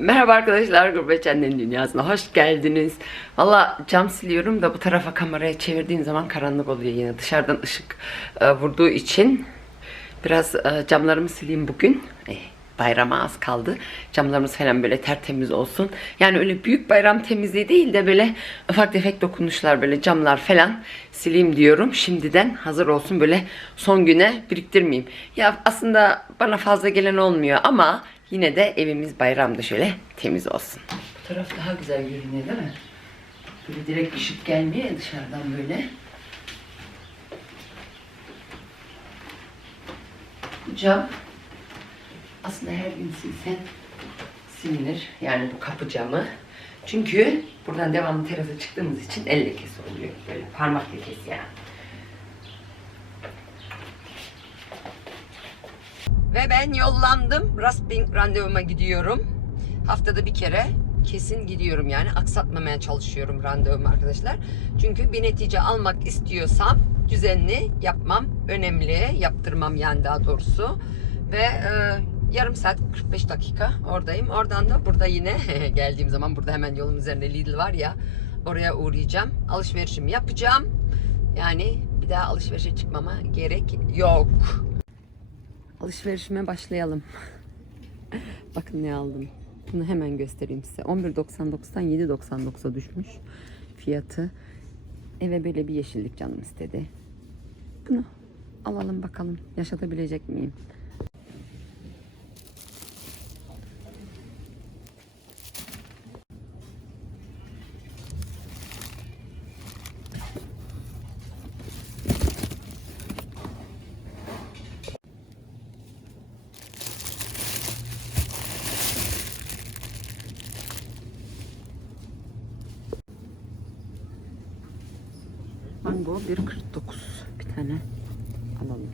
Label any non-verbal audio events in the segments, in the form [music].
Merhaba arkadaşlar, Gurbet Annenin Dünyası'na hoş geldiniz. Valla cam siliyorum da bu tarafa kameraya çevirdiğim zaman karanlık oluyor yine. Dışarıdan ışık e, vurduğu için biraz e, camlarımı sileyim bugün. E, bayrama az kaldı. Camlarımız falan böyle tertemiz olsun. Yani öyle büyük bayram temizliği değil de böyle ufak tefek dokunuşlar böyle camlar falan sileyim diyorum. Şimdiden hazır olsun böyle son güne biriktirmeyeyim. Ya aslında bana fazla gelen olmuyor ama yine de evimiz bayramda şöyle temiz olsun. Bu taraf daha güzel görünüyor değil mi? Böyle direkt ışık gelmiyor ya dışarıdan böyle. Bu cam aslında her gün silsen silinir. Yani bu kapı camı. Çünkü buradan devamlı terasa çıktığımız için el lekesi oluyor. Böyle parmak lekesi yani. Ve ben yollandım. Rasping randevuma gidiyorum. Haftada bir kere kesin gidiyorum yani. Aksatmamaya çalışıyorum randevumu arkadaşlar. Çünkü bir netice almak istiyorsam düzenli yapmam önemli. Yaptırmam yani daha doğrusu. Ve e, yarım saat 45 dakika oradayım. Oradan da burada yine [laughs] geldiğim zaman burada hemen yolun üzerinde Lidl var ya oraya uğrayacağım. Alışverişimi yapacağım. Yani bir daha alışverişe çıkmama gerek yok. Alışverişime başlayalım. [laughs] Bakın ne aldım. Bunu hemen göstereyim size. 11.99'dan 7.99'a düşmüş fiyatı. Eve böyle bir yeşillik canım istedi. Bunu alalım bakalım. Yaşatabilecek miyim? Mango 1.49 bir tane alalım.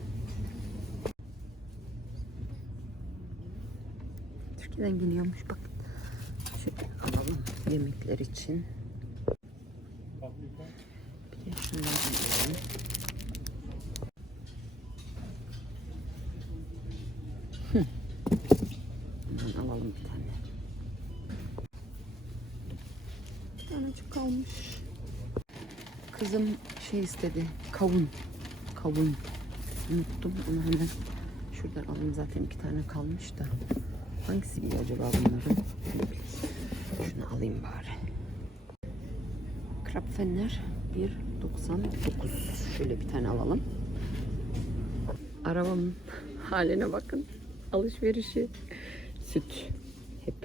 Türkiye'den geliyormuş bak. Şöyle alalım yemekler için. Bir de şundan alalım. Bundan bir tane. Bir tanecik. Kızım şey istedi. Kavun. Kavun. Unuttum onu hemen. Şuradan alayım zaten iki tane kalmış da. Hangisi iyi acaba bunların? Şunu alayım bari. Krapfenler 1.99. Şöyle bir tane alalım. Arabamın [laughs] haline bakın. Alışverişi. Süt. Hep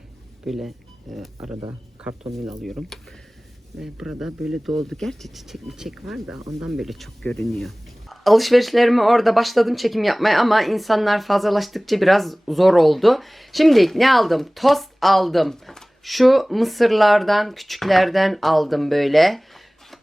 böyle e, arada kartonuyla alıyorum. Ve burada böyle doldu. Gerçi çiçek çiçek var da ondan böyle çok görünüyor. Alışverişlerimi orada başladım çekim yapmaya ama insanlar fazlalaştıkça biraz zor oldu. Şimdi ne aldım? Tost aldım. Şu mısırlardan, küçüklerden aldım böyle.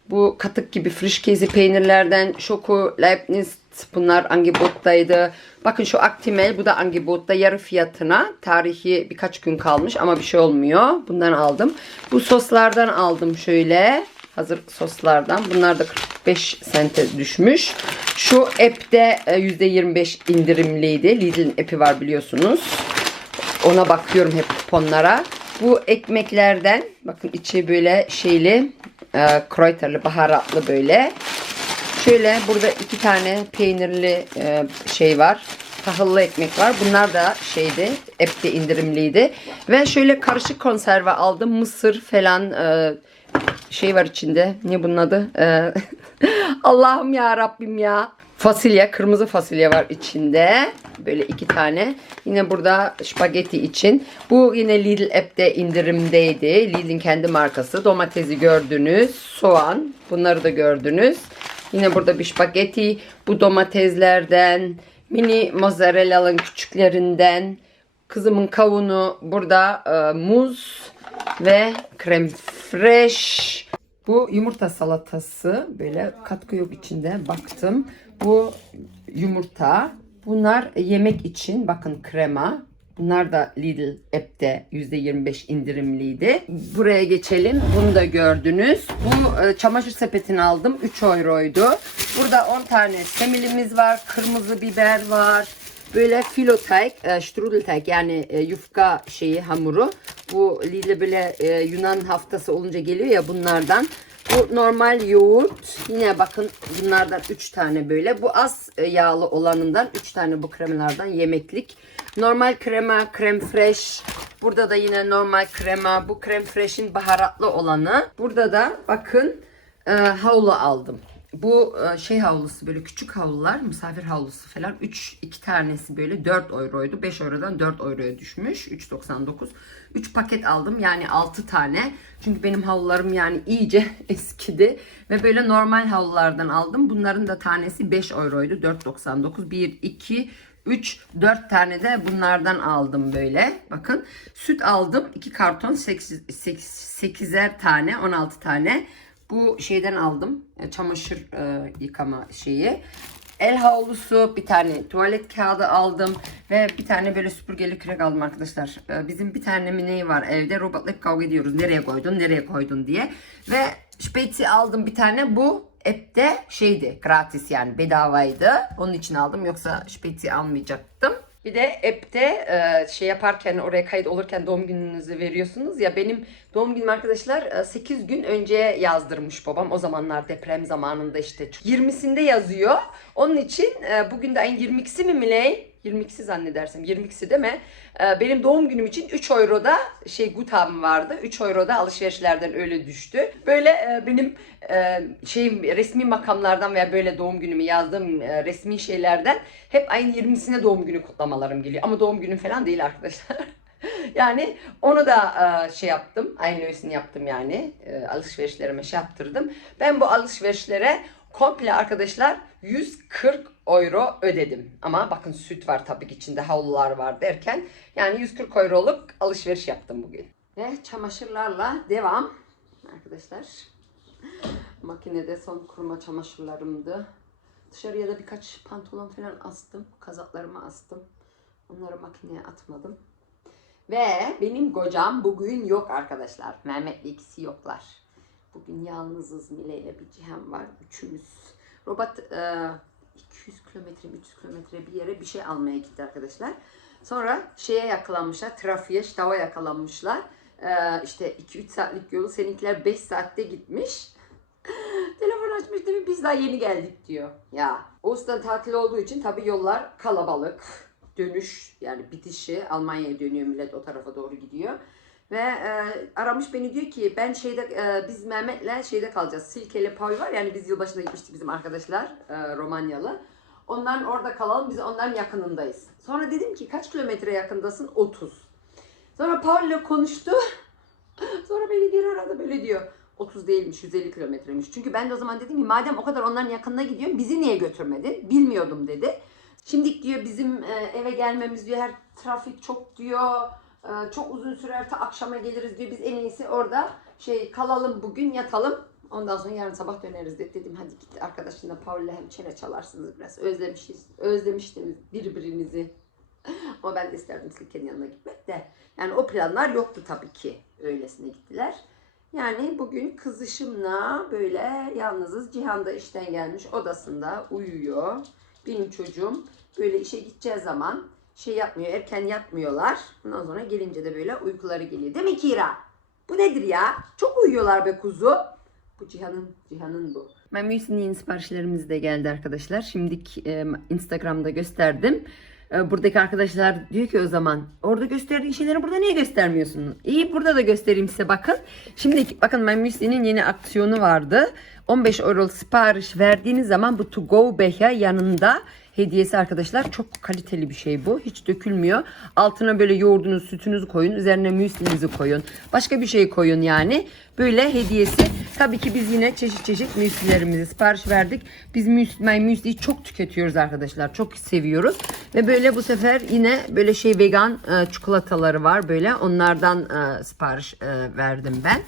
Bu katık gibi frişkezi peynirlerden Şoku, Leibniz bunlar Angebot'taydı. Bakın şu Actimel bu da Angebot'ta yarı fiyatına. Tarihi birkaç gün kalmış ama bir şey olmuyor. Bundan aldım. Bu soslardan aldım şöyle. Hazır soslardan. Bunlar da 45 sente düşmüş. Şu app'te e, %25 indirimliydi. Lidl'in app'i var biliyorsunuz. Ona bakıyorum hep kuponlara. Bu ekmeklerden bakın içi böyle şeyli e, kreuterli baharatlı böyle. Şöyle burada iki tane peynirli e, şey var. Tahıllı ekmek var. Bunlar da şeydi. App'te indirimliydi. Ve şöyle karışık konserve aldım. Mısır falan e, şey var içinde. Ne bunun adı? E, [laughs] Allah'ım ya Rabbim ya. Fasulye, kırmızı fasulye var içinde. Böyle iki tane. Yine burada spagetti için. Bu yine Lidl app'te indirimdeydi. Lidl'in kendi markası. Domatesi gördünüz. Soğan. Bunları da gördünüz. Yine burada bir spagetti. Bu domateslerden. Mini mozzarella'nın küçüklerinden. Kızımın kavunu. Burada e, muz ve krem fresh. Bu yumurta salatası. Böyle katkı yok içinde. Baktım. Bu yumurta. Bunlar yemek için. Bakın krema. Bunlar da Lidl app'te %25 indirimliydi. Buraya geçelim. Bunu da gördünüz. Bu e, çamaşır sepetini aldım. 3 euroydu. Burada 10 tane semilimiz var. Kırmızı biber var. Böyle filo teig, e, strudel teig yani e, yufka şeyi hamuru. Bu Lidl böyle e, Yunan haftası olunca geliyor ya bunlardan. Bu normal yoğurt. Yine bakın bunlardan 3 tane böyle. Bu az e, yağlı olanından 3 tane bu kremalardan yemeklik. Normal krema, krem fresh. Burada da yine normal krema. Bu krem fresh'in baharatlı olanı. Burada da bakın e, havlu aldım. Bu e, şey havlusu böyle küçük havlular, misafir havlusu falan 3 2 tanesi böyle 4 euroydu. 5 eurodan 4 euroya düşmüş. 3.99. 3 paket aldım yani 6 tane. Çünkü benim havlularım yani iyice [laughs] eskidi ve böyle normal havlulardan aldım. Bunların da tanesi 5 euroydu. 4.99. 1 2 3 4 tane de bunlardan aldım böyle. Bakın süt aldım. 2 karton 8 8'er tane 16 tane. Bu şeyden aldım. e, Çamaşır e, yıkama şeyi. El havlusu, bir tane tuvalet kağıdı aldım ve bir tane böyle süpürgeli kürek aldım arkadaşlar. E, bizim bir tane mi neyi var evde? Robotla hep kavga ediyoruz. Nereye koydun, nereye koydun diye. Ve Spezi aldım bir tane. Bu app'te şeydi, gratis yani bedavaydı. Onun için aldım. Yoksa Spezi almayacaktım. Bir de app'te e, şey yaparken oraya kayıt olurken doğum gününüzü veriyorsunuz ya benim doğum günüm arkadaşlar 8 gün önce yazdırmış babam. O zamanlar deprem zamanında işte 20'sinde yazıyor. Onun için e, bugün de ayın 22'si mi Miley? 22'si zannedersem 22'si değil mi? E, benim doğum günüm için 3 euroda şey Guthaben vardı. 3 euroda alışverişlerden öyle düştü. Böyle e, benim e, şeyim resmi makamlardan veya böyle doğum günümü yazdığım e, resmi şeylerden hep ayın 20'sine doğum günü kutlamalarım geliyor. Ama doğum günüm falan değil arkadaşlar. [laughs] yani onu da e, şey yaptım. Aynı öylesini yaptım yani. Alışverişlerime şey yaptırdım. Ben bu alışverişlere komple arkadaşlar 140 euro ödedim. Ama bakın süt var tabii ki içinde havlular var derken yani 140 euroluk alışveriş yaptım bugün. Ve çamaşırlarla devam arkadaşlar. Makinede son kuruma çamaşırlarımdı. Dışarıya da birkaç pantolon falan astım. Kazaklarımı astım. Onları makineye atmadım. Ve benim kocam bugün yok arkadaşlar. Mehmet'le ikisi yoklar. Bugün yalnızız Mile ile bir Cihan var. Üçümüz. Robot e, 200 kilometre 300 kilometre bir yere bir şey almaya gitti arkadaşlar. Sonra şeye yakalanmışlar. Trafiğe, ştava yakalanmışlar. E, işte 2-3 saatlik yolu seninkiler 5 saatte gitmiş. [laughs] Telefon açmış değil mi? Biz daha yeni geldik diyor. Ya Ağustos tatil olduğu için tabii yollar kalabalık. Dönüş yani bitişi Almanya'ya dönüyor millet o tarafa doğru gidiyor. Ve e, aramış beni diyor ki ben şeyde e, biz Mehmet'le şeyde kalacağız. Silkeli Paul var yani biz yılbaşında gitmiştik bizim arkadaşlar e, Romanyalı. Onların orada kalalım biz onların yakınındayız. Sonra dedim ki kaç kilometre yakındasın? 30. Sonra Paul ile konuştu. [laughs] Sonra beni geri aradı böyle diyor. 30 değilmiş 150 kilometremiş. Çünkü ben de o zaman dedim ki madem o kadar onların yakınına gidiyorum bizi niye götürmedin? Bilmiyordum dedi. Şimdi diyor bizim e, eve gelmemiz diyor her trafik çok diyor. E, çok uzun sürer ta akşama geliriz diyor. Biz en iyisi orada şey kalalım bugün yatalım. Ondan sonra yarın sabah döneriz dedi. Dedim hadi git arkadaşınla Paul'le hem çene çalarsınız biraz. Özlemişiz, özlemiştiniz birbirinizi. [laughs] Ama ben de isterdim Silke'nin yanına gitmek de. Yani o planlar yoktu tabii ki. Öylesine gittiler. Yani bugün kızışımla böyle yalnızız. Cihan da işten gelmiş odasında uyuyor. Benim çocuğum böyle işe gideceği zaman şey yapmıyor, erken yatmıyorlar. Ondan sonra gelince de böyle uykuları geliyor. Değil mi Kira? Bu nedir ya? Çok uyuyorlar be kuzu. Bu Cihan'ın, Cihan'ın bu. Memusi'nin siparişlerimiz de geldi arkadaşlar. Şimdi e, Instagram'da gösterdim. E, buradaki arkadaşlar diyor ki o zaman orada gösterdiğin şeyleri burada niye göstermiyorsun? İyi burada da göstereyim size bakın. Şimdi bakın Memusi'nin yeni aksiyonu vardı. 15 euro sipariş verdiğiniz zaman bu to go behe yanında hediyesi arkadaşlar çok kaliteli bir şey bu. Hiç dökülmüyor. Altına böyle yoğurdunuzu, sütünüzü koyun. Üzerine müslinizi koyun. Başka bir şey koyun yani. Böyle hediyesi. Tabii ki biz yine çeşit çeşit müslilerimizi sipariş verdik. Biz müsli, müsliyi çok tüketiyoruz arkadaşlar. Çok seviyoruz. Ve böyle bu sefer yine böyle şey vegan e, çikolataları var böyle. Onlardan e, sipariş e, verdim ben.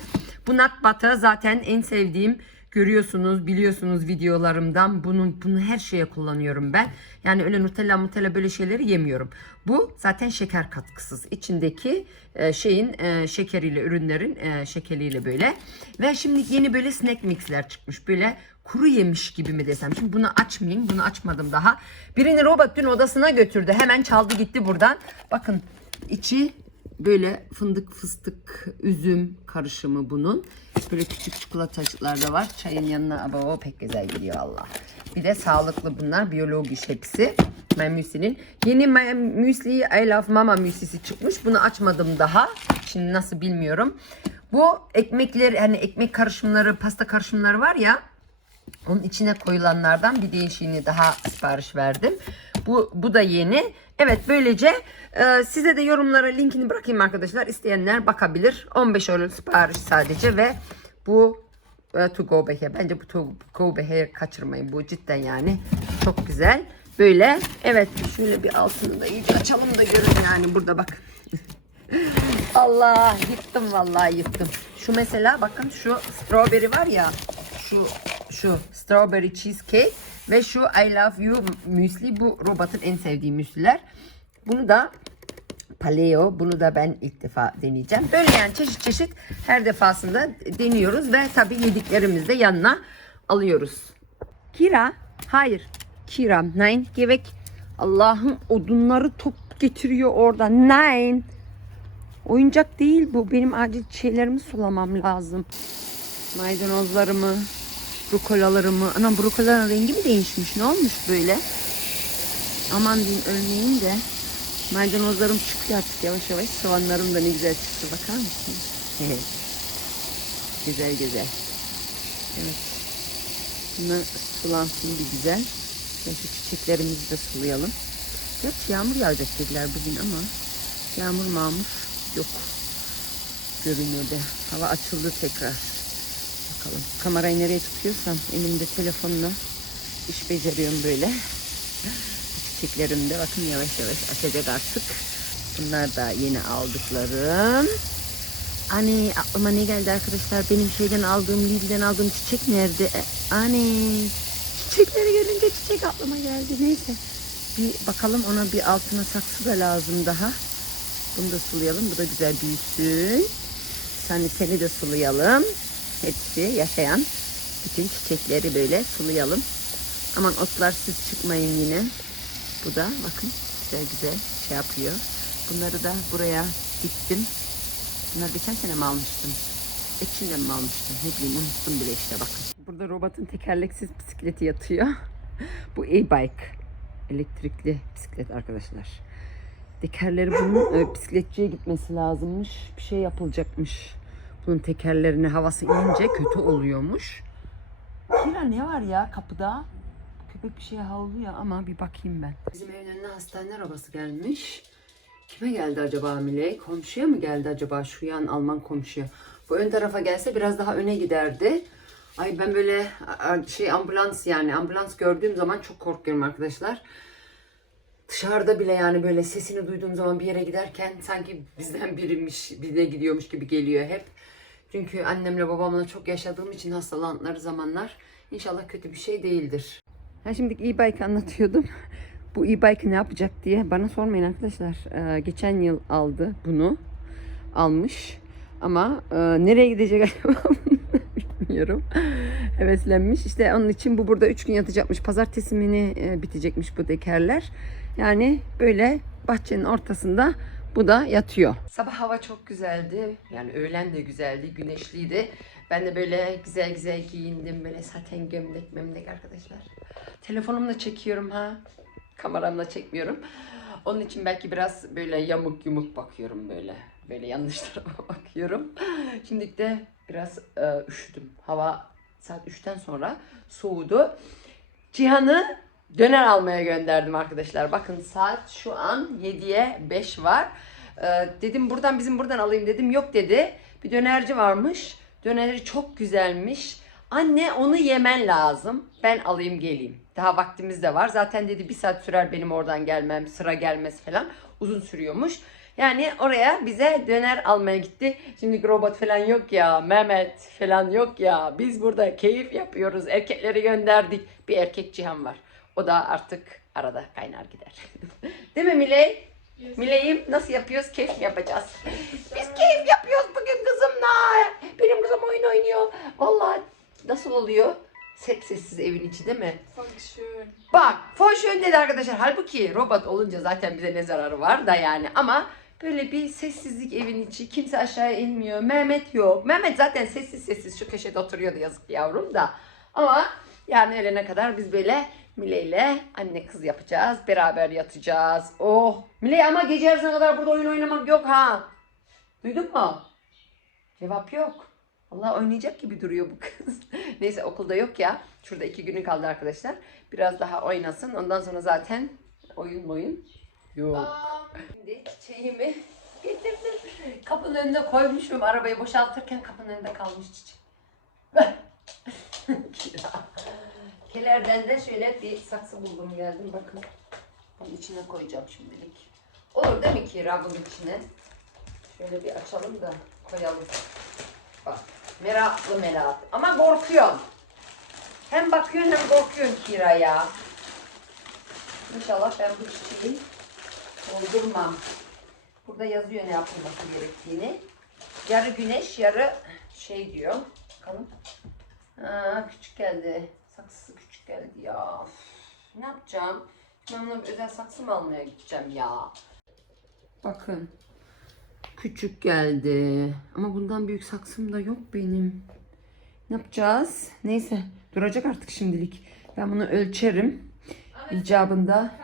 Bu butter zaten en sevdiğim Görüyorsunuz, biliyorsunuz videolarımdan bunu bunu her şeye kullanıyorum ben. Yani öyle Nutella, Nutella böyle şeyleri yemiyorum. Bu zaten şeker katkısız. İçindeki e, şeyin e, şekeriyle, ürünlerin e, şekeriyle böyle. Ve şimdi yeni böyle snack mixler çıkmış. Böyle kuru yemiş gibi mi desem. Şimdi bunu açmayayım. Bunu açmadım daha. Birini robot dün odasına götürdü. Hemen çaldı gitti buradan. Bakın içi böyle fındık, fıstık, üzüm karışımı bunun. Böyle küçük çikolatacıklar da var. Çayın yanına o pek güzel gidiyor Allah. Bir de sağlıklı bunlar. Biyolog iş hepsi. Müsli'nin. Yeni Müsli I Love Mama müslisi çıkmış. Bunu açmadım daha. Şimdi nasıl bilmiyorum. Bu ekmekler hani ekmek karışımları, pasta karışımları var ya. Onun içine koyulanlardan bir değişiğini daha sipariş verdim. Bu, bu da yeni. Evet böylece e, size de yorumlara linkini bırakayım arkadaşlar. İsteyenler bakabilir. 15 euro sipariş sadece ve bu e, to go behe. Bence bu to go behe kaçırmayın. Bu cidden yani çok güzel. Böyle evet şöyle bir altını da iyice açalım da görün yani burada bak. [laughs] Allah yıktım vallahi yıktım. Şu mesela bakın şu strawberry var ya şu şu strawberry cheesecake ve şu I love you müsli bu robotun en sevdiği müsliler. Bunu da paleo bunu da ben ilk defa deneyeceğim. Böyle yani çeşit çeşit her defasında deniyoruz ve tabii yediklerimizi de yanına alıyoruz. Kira hayır Kira nein geh weg. Allah'ım odunları top getiriyor orada. Nein. Oyuncak değil bu. Benim acil şeylerimi sulamam lazım. Maydanozlarımı, brokolalarımı. Anam brokolaların rengi mi değişmiş? Ne olmuş böyle? Aman diyeyim ölmeyeyim de. Maydanozlarım çıkıyor artık yavaş yavaş. Soğanlarım da ne güzel çıktı. Bakar mısın? Evet. güzel güzel. Evet. Bunlar sulansın bir güzel. Belki çiçeklerimizi de sulayalım. Gerçi yağmur yağacak dediler bugün ama yağmur mağmur yok. Görünüyordu. Hava açıldı tekrar. Bakalım. Kamerayı nereye tutuyorsam elimde telefonla iş beceriyorum böyle. Çiçeklerim de bakın yavaş yavaş açacak artık. Bunlar da yeni aldıklarım. Hani aklıma ne geldi arkadaşlar? Benim şeyden aldığım, Lidl'den aldığım çiçek nerede? E, Hani çiçekleri görünce çiçek aklıma geldi. Neyse. Bir bakalım ona bir altına saksı da lazım daha. Bunu da sulayalım. Bu da güzel büyüsün. Hani seni de sulayalım. Hepsi yaşayan bütün çiçekleri böyle sulayalım. Aman otlar siz çıkmayın yine. Bu da bakın güzel güzel şey yapıyor. Bunları da buraya diktim. Bunlar geçen sene mi almıştım? Eçinden mi almıştım? Ne bileyim unuttum bile işte bakın. Burada robotun tekerleksiz bisikleti yatıyor. [laughs] Bu e-bike. Elektrikli bisiklet arkadaşlar. Tekerleri bunun e, bisikletçiye gitmesi lazımmış. Bir şey yapılacakmış. Bunun tekerlerine havası inince kötü oluyormuş. Kira ne var ya kapıda? Köpek bir şey havlıyor ama bir bakayım ben. Bizim evin önüne hastane arabası gelmiş. Kime geldi acaba Miley? Komşuya mı geldi acaba? Şu yan Alman komşuya. Bu ön tarafa gelse biraz daha öne giderdi. Ay ben böyle şey ambulans yani ambulans gördüğüm zaman çok korkuyorum arkadaşlar. Dışarıda bile yani böyle sesini duyduğum zaman bir yere giderken sanki bizden biriymiş, birine gidiyormuş gibi geliyor hep. Çünkü annemle babamla çok yaşadığım için hastalandıkları zamanlar inşallah kötü bir şey değildir. Ha şimdi e-bike anlatıyordum. Bu e-bike ne yapacak diye bana sormayın arkadaşlar. Ee, geçen yıl aldı bunu. Almış. Ama e, nereye gidecek [laughs] acaba bilmiyorum. Heveslenmiş. İşte onun için bu burada 3 gün yatacakmış. Pazartesi mi ne e, bitecekmiş bu tekerler. Yani böyle bahçenin ortasında bu da yatıyor. Sabah hava çok güzeldi. Yani öğlen de güzeldi, güneşliydi. Ben de böyle güzel güzel giyindim. Böyle saten gömlek memlek arkadaşlar. Telefonumla çekiyorum ha. Kameramla çekmiyorum. Onun için belki biraz böyle yamuk yumuk bakıyorum böyle. Böyle yanlış [laughs] tarafa bakıyorum. Şimdi de biraz e, üşüdüm. Hava saat 3'ten sonra soğudu. Cihan'ı döner almaya gönderdim arkadaşlar. Bakın saat şu an 7'ye 5 var. Ee, dedim buradan bizim buradan alayım dedim. Yok dedi. Bir dönerci varmış. Döneri çok güzelmiş. Anne onu yemen lazım. Ben alayım geleyim. Daha vaktimiz de var. Zaten dedi bir saat sürer benim oradan gelmem. Sıra gelmesi falan. Uzun sürüyormuş. Yani oraya bize döner almaya gitti. Şimdi robot falan yok ya. Mehmet falan yok ya. Biz burada keyif yapıyoruz. Erkekleri gönderdik. Bir erkek Cihan var. O da artık arada kaynar gider. [laughs] Değil mi Miley? Miley'im nasıl yapıyoruz? Keyif mi yapacağız? Biz keyif yapıyoruz bugün kızımla. Benim kızım oyun oynuyor. Vallahi nasıl oluyor? Hep sessiz evin içi değil mi? Function. Bak Fonşön dedi arkadaşlar. Halbuki robot olunca zaten bize ne zararı var da yani. Ama Böyle bir sessizlik evin içi. Kimse aşağıya inmiyor. Mehmet yok. Mehmet zaten sessiz sessiz şu köşede oturuyordu yazık yavrum da. Ama yarın öğlene kadar biz böyle Mile ile anne kız yapacağız. Beraber yatacağız. Oh. Mile ama gece yarısına kadar burada oyun oynamak yok ha. Duydun mu? Cevap yok. Allah oynayacak gibi duruyor bu kız. [laughs] Neyse okulda yok ya. Şurada iki günü kaldı arkadaşlar. Biraz daha oynasın. Ondan sonra zaten oyun oyun yok. Şimdi çiçeğimi [laughs] getirdim. Kapının önüne koymuşum. Arabayı boşaltırken kapının önünde kalmış çiçek. [laughs] Kelerden de şöyle bir saksı buldum geldim bakın. Bunun içine koyacağım şimdilik. Olur değil mi Kira bunun içine? Şöyle bir açalım da koyalım. Bak meraklı merak. Ama korkuyorum. Hem bakıyorsun hem korkuyorsun Kira ya. İnşallah ben bu çiçeği doldurmam. Burada yazıyor ne yapılması gerektiğini. Yarı güneş, yarı şey diyor. Bakalım. Aa, küçük geldi. Saksısı küçük geldi ya. Ne yapacağım? Ben buna bir özel saksı mı almaya gideceğim ya? Bakın. Küçük geldi. Ama bundan büyük saksım da yok benim. Ne yapacağız? Neyse. Duracak artık şimdilik. Ben bunu ölçerim. İcabında.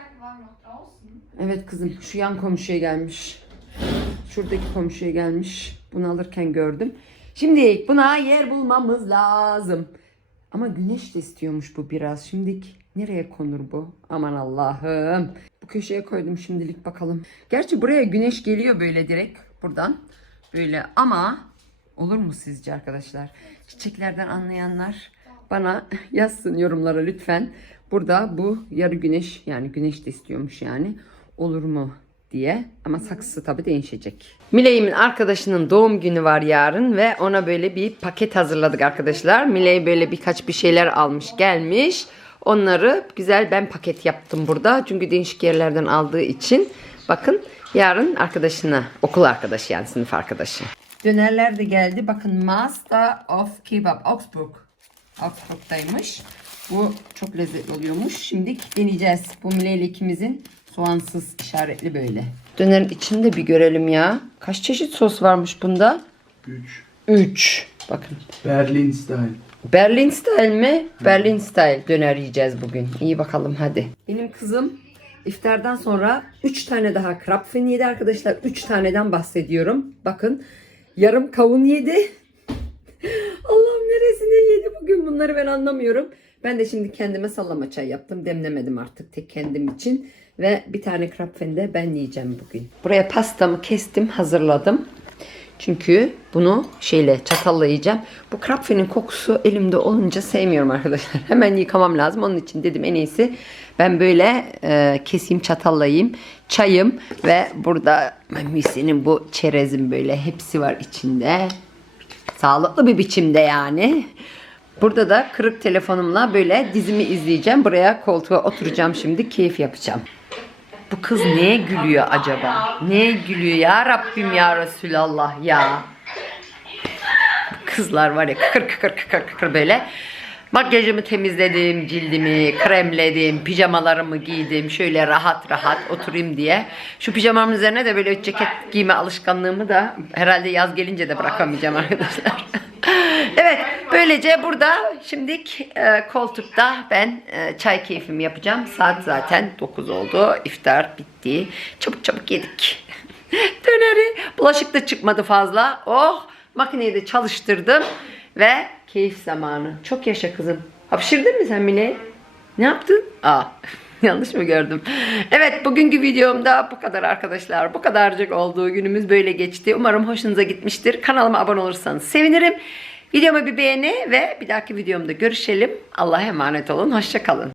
Evet kızım şu yan komşuya gelmiş. Şuradaki komşuya gelmiş. Bunu alırken gördüm. Şimdi buna yer bulmamız lazım. Ama güneş de istiyormuş bu biraz. Şimdilik nereye konur bu? Aman Allah'ım. Bu köşeye koydum şimdilik bakalım. Gerçi buraya güneş geliyor böyle direkt buradan. Böyle ama olur mu sizce arkadaşlar? Çiçeklerden anlayanlar bana [laughs] yazsın yorumlara lütfen. Burada bu yarı güneş yani güneş de istiyormuş yani. Olur mu diye. Ama saksısı tabii değişecek. Miley'imin arkadaşının doğum günü var yarın ve ona böyle bir paket hazırladık arkadaşlar. Miley böyle birkaç bir şeyler almış gelmiş. Onları güzel ben paket yaptım burada. Çünkü değişik yerlerden aldığı için. Bakın yarın arkadaşına, okul arkadaşı yani sınıf arkadaşı. Dönerler de geldi. Bakın Master of Kebab Augsburg. Augsburg'daymış. Bu çok lezzetli oluyormuş. Şimdi deneyeceğiz. Bu Miley ile ikimizin soğansız işaretli böyle. Dönerin içinde bir görelim ya. Kaç çeşit sos varmış bunda? 3. 3. Bakın. Berlin style. Berlin style mi? Berlin style döner yiyeceğiz bugün. İyi bakalım hadi. Benim kızım iftardan sonra 3 tane daha krapfen yedi arkadaşlar. 3 taneden bahsediyorum. Bakın yarım kavun yedi. [laughs] Allah'ım neresine yedi bugün bunları ben anlamıyorum. Ben de şimdi kendime sallama çay yaptım. Demlemedim artık tek kendim için. Ve bir tane krapfen de ben yiyeceğim bugün. Buraya pastamı kestim hazırladım. Çünkü bunu şeyle çatalla yiyeceğim. Bu krapfenin kokusu elimde olunca sevmiyorum arkadaşlar. [laughs] Hemen yıkamam lazım. Onun için dedim en iyisi ben böyle e, keseyim çatalla yiyeyim. Çayım ve burada müsinin bu çerezim böyle hepsi var içinde. Sağlıklı bir biçimde yani. Burada da kırık telefonumla böyle dizimi izleyeceğim. Buraya koltuğa oturacağım şimdi. Keyif yapacağım. Bu kız neye gülüyor acaba? Neye gülüyor ya Rabbim ya Resulallah ya. Kızlar var ya kıkır kıkır kıkır kıkır böyle. Makyajımı temizledim, cildimi kremledim, pijamalarımı giydim. Şöyle rahat rahat oturayım diye. Şu pijamamın üzerine de böyle ceket giyme alışkanlığımı da herhalde yaz gelince de bırakamayacağım arkadaşlar. [laughs] [laughs] evet böylece burada şimdilik e, koltukta ben e, çay keyfimi yapacağım. Saat zaten 9 oldu. İftar bitti. Çabuk çabuk yedik. [laughs] Döneri. Bulaşık da çıkmadı fazla. Oh makineyi de çalıştırdım. Ve keyif zamanı. Çok yaşa kızım. Hapşırdın mı sen Mine? Ne yaptın? Aa, [laughs] [laughs] yanlış mı gördüm? Evet bugünkü videomda bu kadar arkadaşlar. Bu kadarcık olduğu günümüz böyle geçti. Umarım hoşunuza gitmiştir. Kanalıma abone olursanız sevinirim. Videomu bir beğeni ve bir dahaki videomda görüşelim. Allah'a emanet olun. Hoşçakalın.